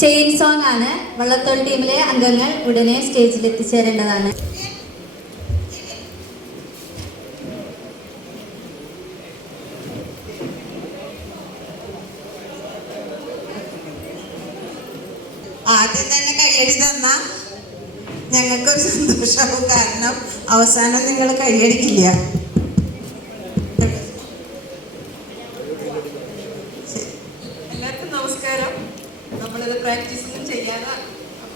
Chain song ആണ്. വള്ളത്തോൾ ടീമിലെ അംഗങ്ങൾ ഉടനെ സ്റ്റേജിൽ എത്തിച്ചേരേണ്ടതാണ്. ആദ്യം തന്നെ കയ്യടി തന്ന. ഞങ്ങൾക്കൊരു സന്തോഷമാവും കാരണം അവസാനം നിങ്ങൾ കയ്യടിക്കില്ല. എല്ലാവർക്കും നമസ്കാരം. നമ്മളിത് പ്രാക്ടീസൊന്നും ചെയ്യാതെ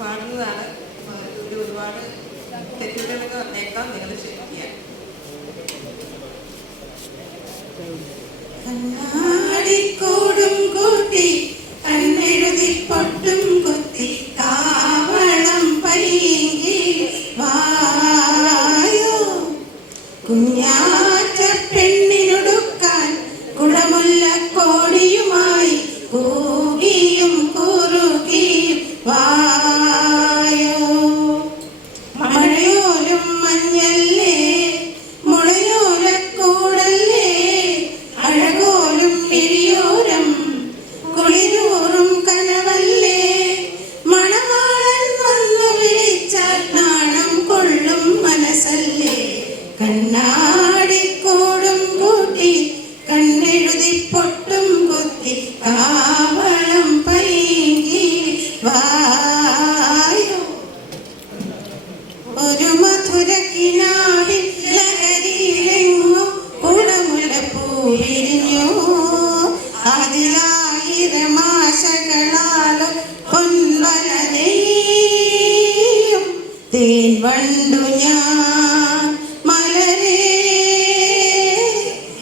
പാടുന്നതാണ്. ഇതിൽ ഒരുപാട് തെറ്റുകളൊക്കെ വന്നേക്കാം. നിങ്ങൾ ക്ഷമിക്കുക കണ്ണാടിക്കൂടും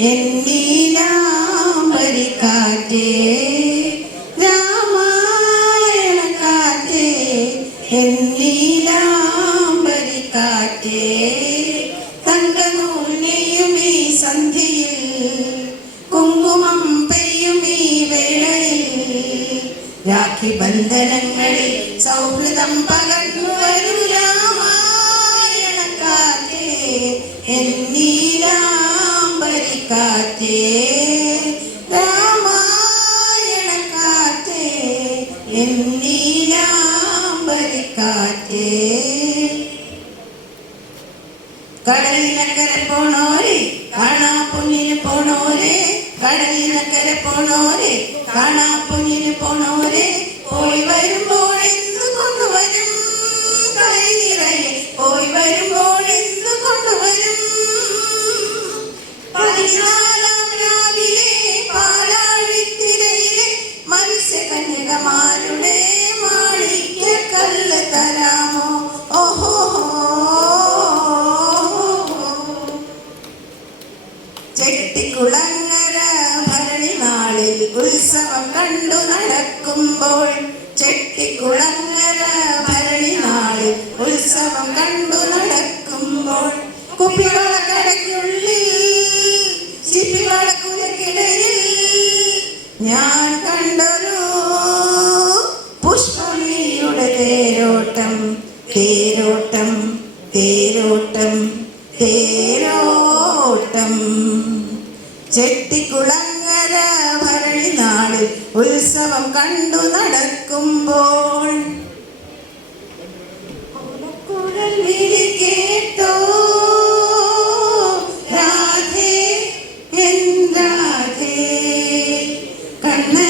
എന്നീലാംബരിക്കാറ്റേ രാമായണക്കാറ്റേ എന്നീലാംബരിക്കാറ്റേ തങ്കനൂൽ എന്നീലാംബരിക്കാറ്റേ കടലിനക്കര പോണോരെ കാണാ പൊന്നിന് പോണോരെ കടലിനക്കര പോണോരെ കാണാ പൊന്നിന് പോണോരെ പോയി വരുമ്പോൾ നടക്കുമ്പോൾ ചെട്ടിക്കുളങ്ങര ഭരണി നാളിൽ ഉത്സവം കണ്ടു നടക്കുമ്പോൾ കുപ്പിവളക്കടയ്ക്കുള്ളിൽ ചിപ്പിവളക്കുലക്കിടയിൽ ഞാൻ കണ്ടൊരു പുഷ്പമിയുടെ തേരോട്ടം തേരോട്ടം തേരോട്ടം ഉത്സവം കണ്ടു നടക്കുമ്പോൾ കേട്ടോ. രാധേ എൻ രാധേ കണ്ണൻ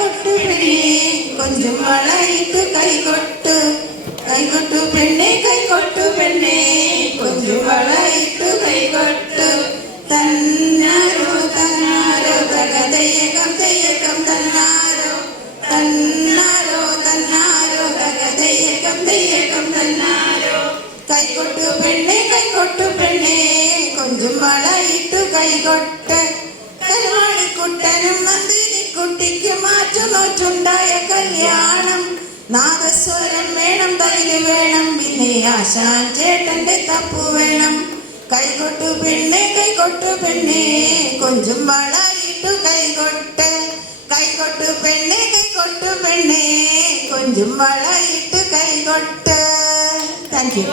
കൈകൊട്ടു പെണ്ണെ കൊഞ്ചും വളയിട്ടു കൈകൊട്ടു. കൈകൊട്ടു പെണ്ണെ കൈകൊട്ടു പെണ്ണെ കൊഞ്ചും വളയിട്ടു കൈകൊട്ടു. തന്നാരോ തന്നാരോ തകതയകം തെയ്യകം തന്നാരോ. തന്നാരോ തന്നാരോ തകതയകം തെയ്യകം തന്നാരോ. കൈകൊട്ടു പെണ്ണെ കൈകൊട്ടു പെണ്ണെ കൊഞ്ചും വളയിട്ടു കൈകൊട്ട്. കരുവാളിക്കുട്ടനും നന്ദിനിക്കുട്ടിക്ക് മാറ്റു നോറ്റുണ്ടായ കല്യാണം. നാദസ്വരം വേണം തൈൽ വേണം പിന്നെ ആശാൻ ചേട്ടന്റെ തപ്പു വേണം. കൈകൊട്ടു പെണ്ണെ കൈകൊട്ടു പെണ്ണെ കൊഞ്ചും വളായിട്ടു കൈകൊട്ട്. കൈകൊട്ടു പെണ്ണെ കൈകൊട്ടു പെണ്ണെ കൊഞ്ചും വളയിട്ട് കൈകൊട്ട്. Thank you